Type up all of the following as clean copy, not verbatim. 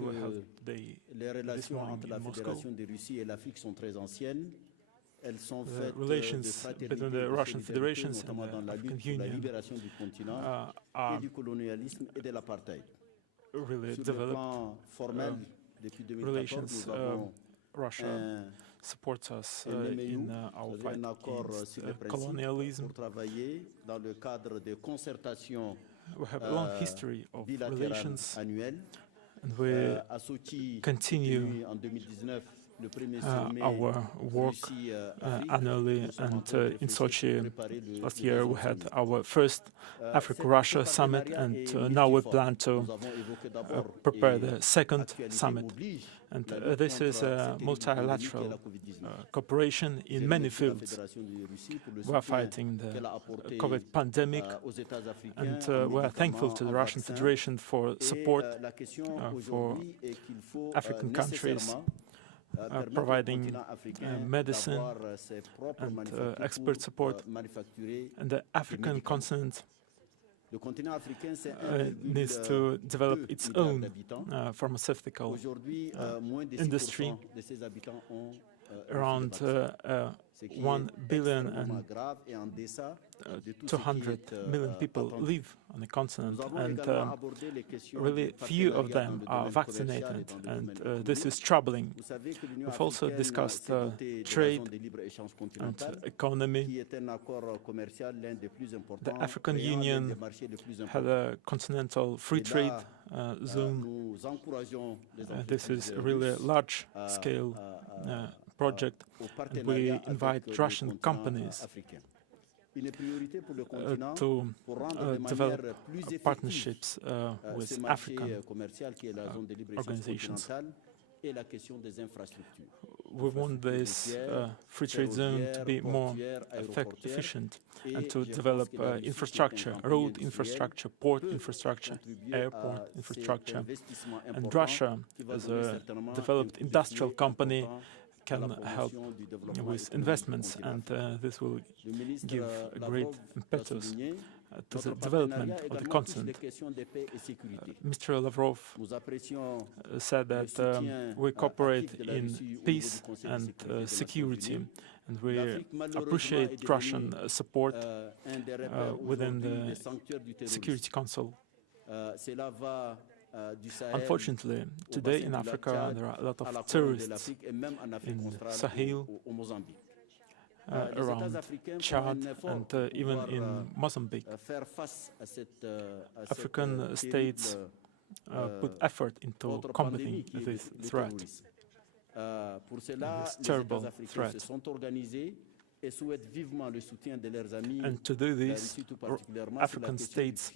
were held today, les relations entre la Fédération de Russie et l'Afrique sont très anciennes. Elles sont faites de fraternité between the et de Russian solidarité, Federations and notamment dans the la African lutte pour la Union, libération du continent et du colonialisme et de l'apartheid. really Sur le developed plan formel, depuis 2014, relations. nous avons Russia supports us un in our fight un accord against sur les principes colonialism. pour travailler dans le cadre de concertations We have a long history of bilatérales relations, annuelles. and we À Sochi, continue en 2019, le premier sommet our work annually, and in Sochi last year we had our first Africa-Russia summit, and now we plan to prepare the second summit. And this is a multilateral cooperation in many fields. We are fighting the COVID pandemic, and we are thankful to the Russian Federation for support for African countries, providing medicine and expert support. And the African continent needs to develop its own pharmaceutical industry. Around 1 billion and 200 million people live on the continent, and really few of them are vaccinated, and this is troubling. We've also discussed trade and economy. The African Union had a continental free trade zone. This is a really large-scale project, and we invite Russian companies to develop partnerships with African organizations. We want this free trade zone to be more efficient and to develop infrastructure, road infrastructure, port infrastructure, airport infrastructure. And Russia, as a developed industrial company, can help with investments, and this will give a great impetus to the development of the continent. Mr. Lavrov said that we cooperate in peace and security, and we appreciate Russian support within the Security Council. Unfortunately, today in Africa there are a lot of terrorists in Sahel, around Chad, and even in Mozambique. African states put effort into combating this threat, this terrible threat. And to do this, African states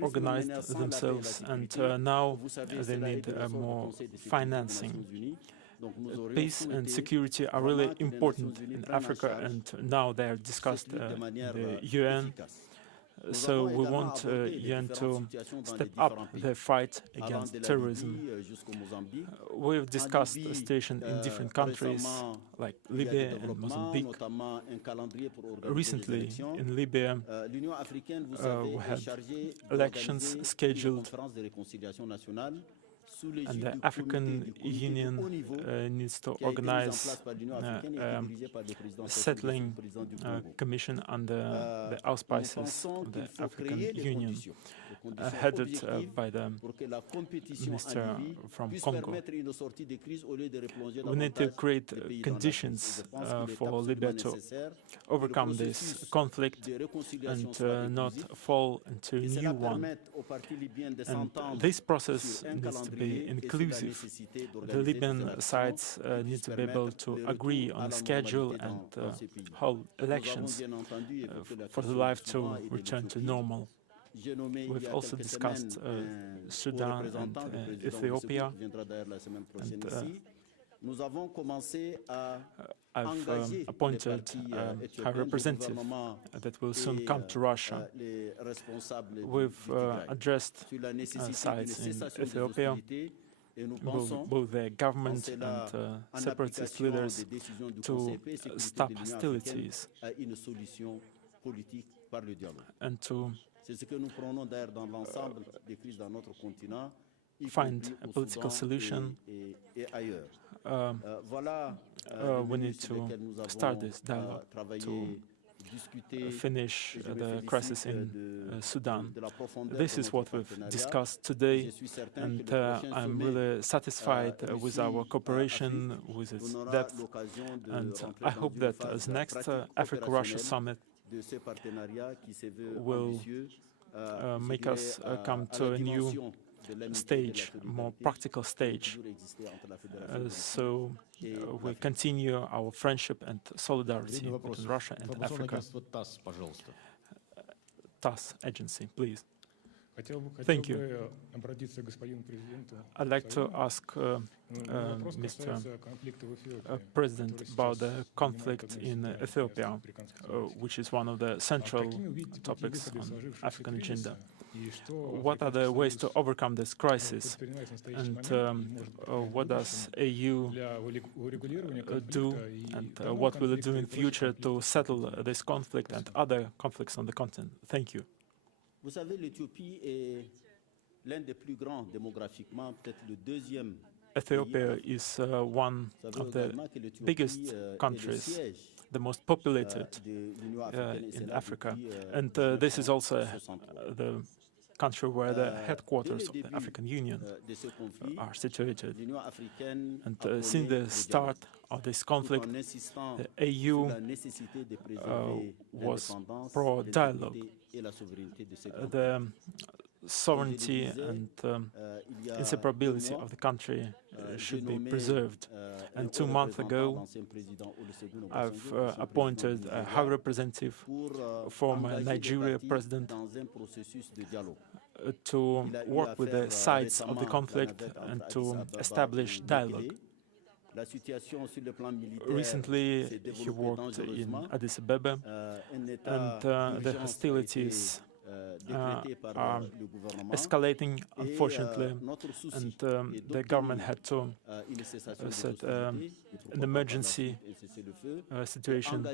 organized themselves, and now they need more financing. Peace and security are really important in Africa, and now they are discussed in the UN. So we want UN to step up the fight against terrorism. We've discussed the situation in different countries, like Libya and Mozambique. Recently, in Libya, we had elections scheduled, and the African Union needs to organize a settling commission under the auspices of the African Union, headed by the minister from Congo. We need to create conditions for Libya to overcome this conflict and not fall into a new one. And this process needs to be inclusive. The Libyan sides need to be able to agree on a schedule and hold elections for the life to return to normal. We've also discussed Sudan and Ethiopia, and I've appointed a high representative that will soon come to Russia. We've addressed sides in Ethiopia, both the government and separatist leaders, to stop hostilities and to find a political solution, we need to start this dialogue to finish the crisis in Sudan. This is what we've discussed today, and I'm really satisfied with our cooperation, with its depth, and I hope that the next Africa-Russia summit will make us come to a new stage, more practical stage, so we continue our friendship and solidarity between Russia and Africa. TASS agency, please. Thank you. I'd like to ask Mr. President about the conflict in Ethiopia, which is one of the central topics on African agenda. What are the ways to overcome this crisis, and what does AU do, and what will it do in future to settle this conflict and other conflicts on the continent? Thank you. Vous savez, l'Éthiopie est l'un des plus grands démographiquement, peut-être le deuxième. Ethiopia is one of the biggest countries, the most populated in Africa, and this is also the country where the headquarters of the African Union are situated. And since the start of this conflict, the AU was pro-dialogue. The sovereignty and inseparability of the country should be preserved. And 2 months ago, I've appointed a High Representative, former Nigeria President, to work with the sides of the conflict and to establish dialogue. Recently, he worked in Addis Ababa, and the hostilities are escalating, unfortunately, and the government had to set an emergency situation,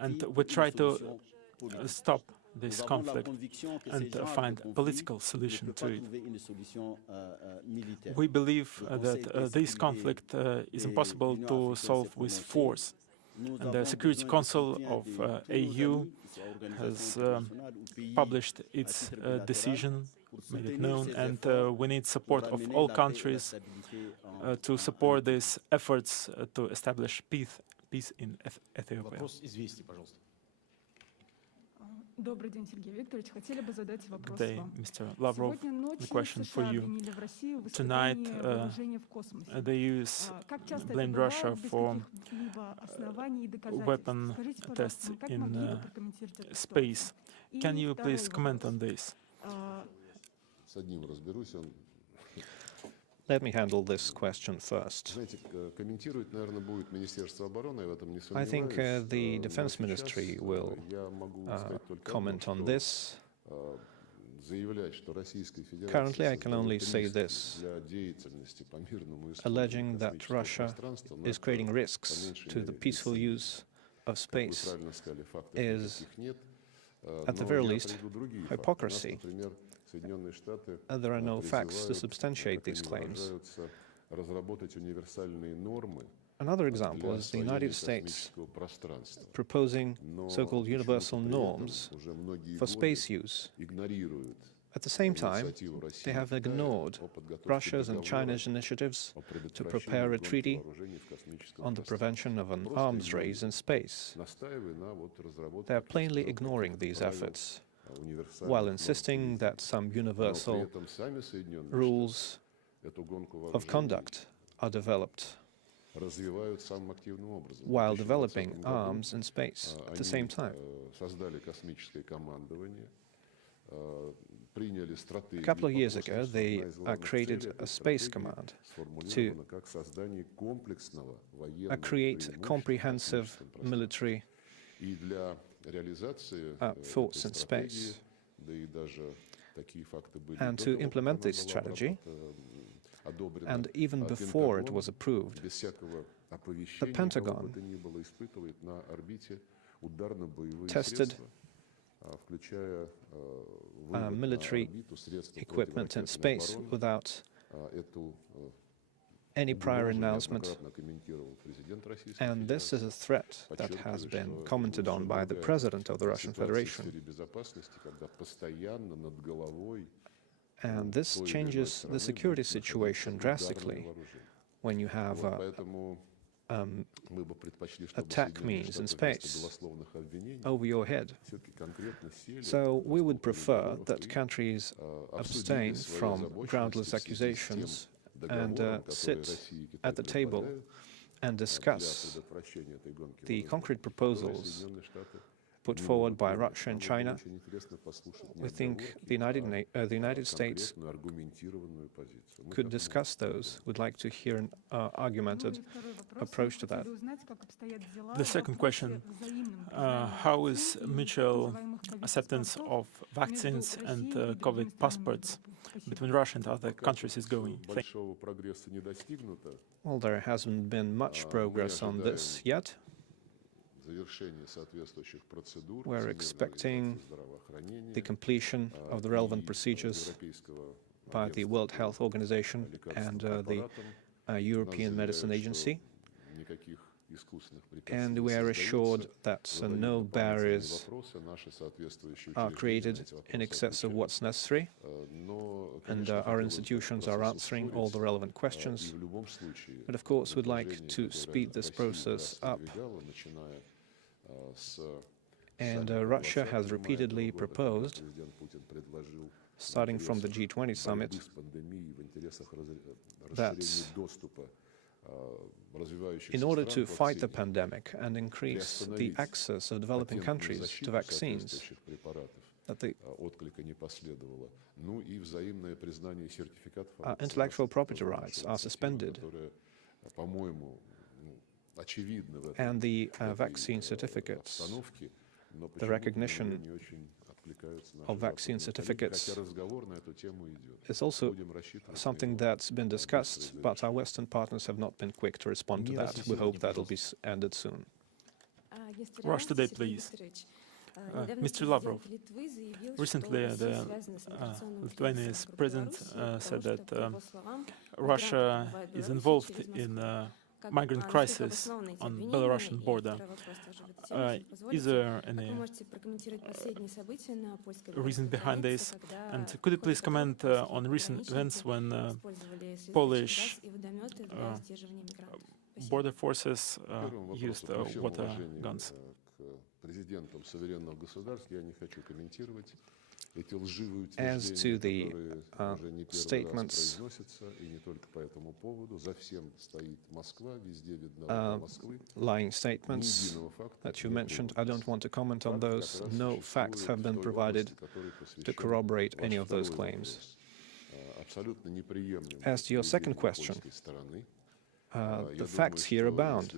and we try to stop this conflict and find a political solution to it. We believe that this conflict is impossible to solve with force, and the Security Council of AU has published its decision, made it known, and we need support of all countries to support these efforts to establish peace in Ethiopia. Good day, Mr. Lavrov. The question for you. Tonight, the US blamed Russia for weapon tests in space. Can you please comment on this? Let me handle this question first. I think the Defense Ministry will comment on this. Currently, I can only say this, alleging that Russia is creating risks to the peaceful use of space is, at the very least, hypocrisy. There are no facts to substantiate these claims. Another example is the United States proposing so-called universal norms for space use. At the same time, they have ignored Russia's and China's initiatives to prepare a treaty on the prevention of an arms race in space. They are plainly ignoring these efforts, while insisting that some universal rules of conduct are developed, while developing arms in space at the same time. A couple of years ago, they created a space command to create a comprehensive military force in space. And to implement this strategy, and even before it was approved, the Pentagon tested military equipment in space without any prior announcement. And this is a threat that has been commented on by the President of the Russian Federation. And this changes the security situation drastically when you have attack means in space over your head. So we would prefer that countries abstain from groundless accusations and sit at the table and discuss the concrete proposals put forward by Russia and China. We think the United States could discuss those. We'd like to hear an argumented approach to that. The second question, how is mutual acceptance of vaccines and COVID passports between Russia and other countries is going? Well, there hasn't been much progress on this yet. We're expecting the completion of the relevant procedures by the World Health Organization and the European Medicine Agency. And we are assured that no barriers are created in excess of what's necessary, and our institutions are answering all the relevant questions. But of course, we'd like to speed this process up. And Russia has repeatedly proposed, starting from the G20 summit, that in order to fight the pandemic and increase the access of developing countries to vaccines, that the intellectual property rights are suspended, and the vaccine certificates, the recognition of vaccine certificates is also something that's been discussed, but our Western partners have not been quick to respond to that. We hope that'll be ended soon. Russia Today, please. Mr. Lavrov, recently the Lithuania's president said that Russia is involved in migrant crisis on Belarusian border. Is there any reason behind this? And could you please comment on recent events when Polish border forces used water guns? As to the statements, lying statements that you mentioned, I don't want to comment on those. No facts have been provided to corroborate any of those claims. As to your second question, the facts here abound.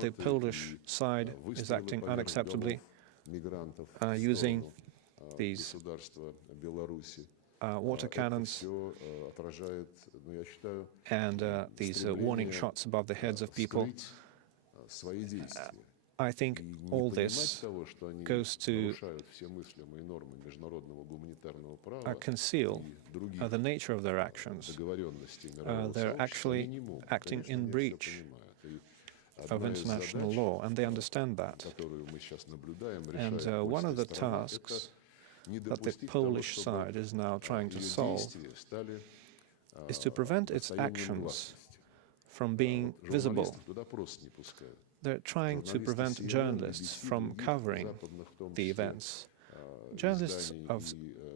The Polish side is acting unacceptably, using these water cannons and these warning shots above the heads of people. I think all this goes to conceal the nature of their actions. They're actually acting in breach of international law, and they understand that. And one of the tasks that the Polish side is now trying to solve is to prevent its actions from being visible. They're trying to prevent journalists from covering the events. Journalists of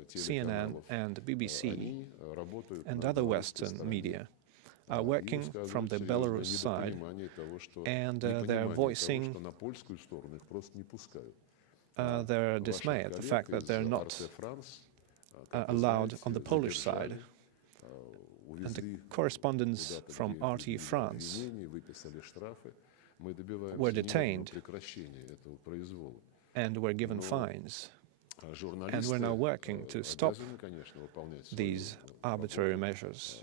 CNN and BBC and other Western media are working from the Belarus side, and they're voicing their dismay at the fact that they're not allowed on the Polish side. And the correspondents from RT France were detained and were given fines. And we're now working to stop these arbitrary measures.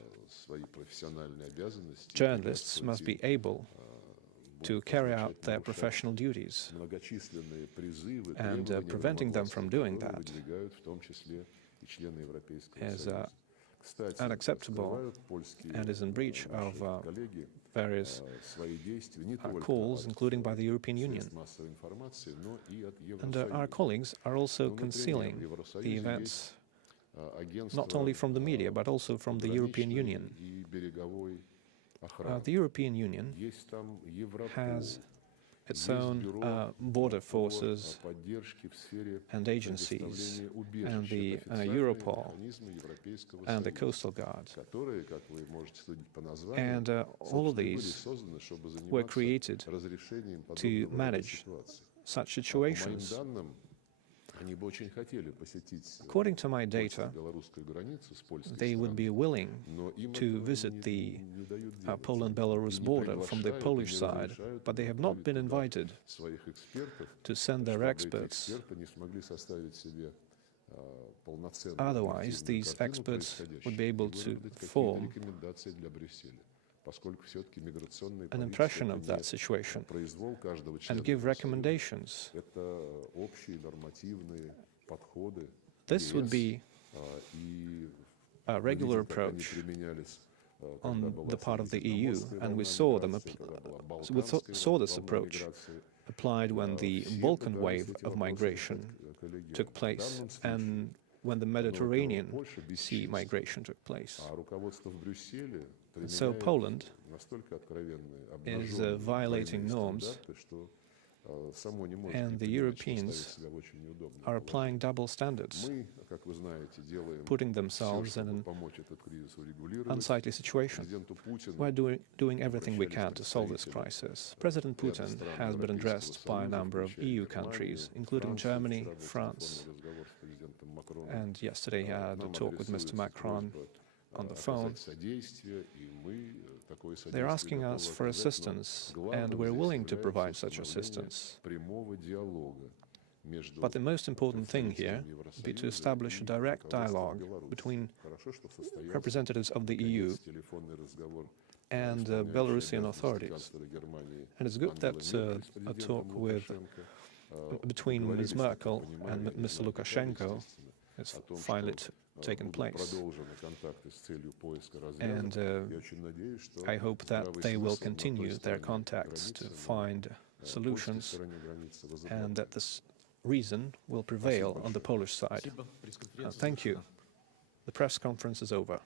Journalists must be able to carry out their professional duties, and preventing them from doing that is unacceptable and is in breach of various calls, including by the European Union. And our colleagues are also concealing the events not only from the media, but also from the European Union. The European Union has its own border forces and agencies, and the Europol and the Coastal Guard. And all of these were created to manage such situations. According to my data, they would be willing to visit the Poland-Belarus border from the Polish side, but they have not been invited to send their experts. Otherwise, these experts would be able to form an impression of that situation and give recommendations. This would be a regular approach on the part of the EU, and we saw this approach applied when the Balkan wave of migration took place and when the Mediterranean Sea migration took place. And so Poland is violating norms, and the Europeans are applying double standards, putting themselves in an unsightly situation. We're doing everything we can to solve this crisis. President Putin has been addressed by a number of EU countries, including Germany, France, and yesterday he had a talk with Mr. Macron on the phone. They're asking us for assistance, and we're willing to provide such assistance. But the most important thing here would be to establish a direct dialogue between representatives of the EU and Belarusian authorities. And it's good that a talk between Ms. Merkel and Mr. Lukashenko has finally taken place. And I hope that they will continue their contacts to find solutions, and that this reason will prevail on the Polish side. Thank you. The press conference is over.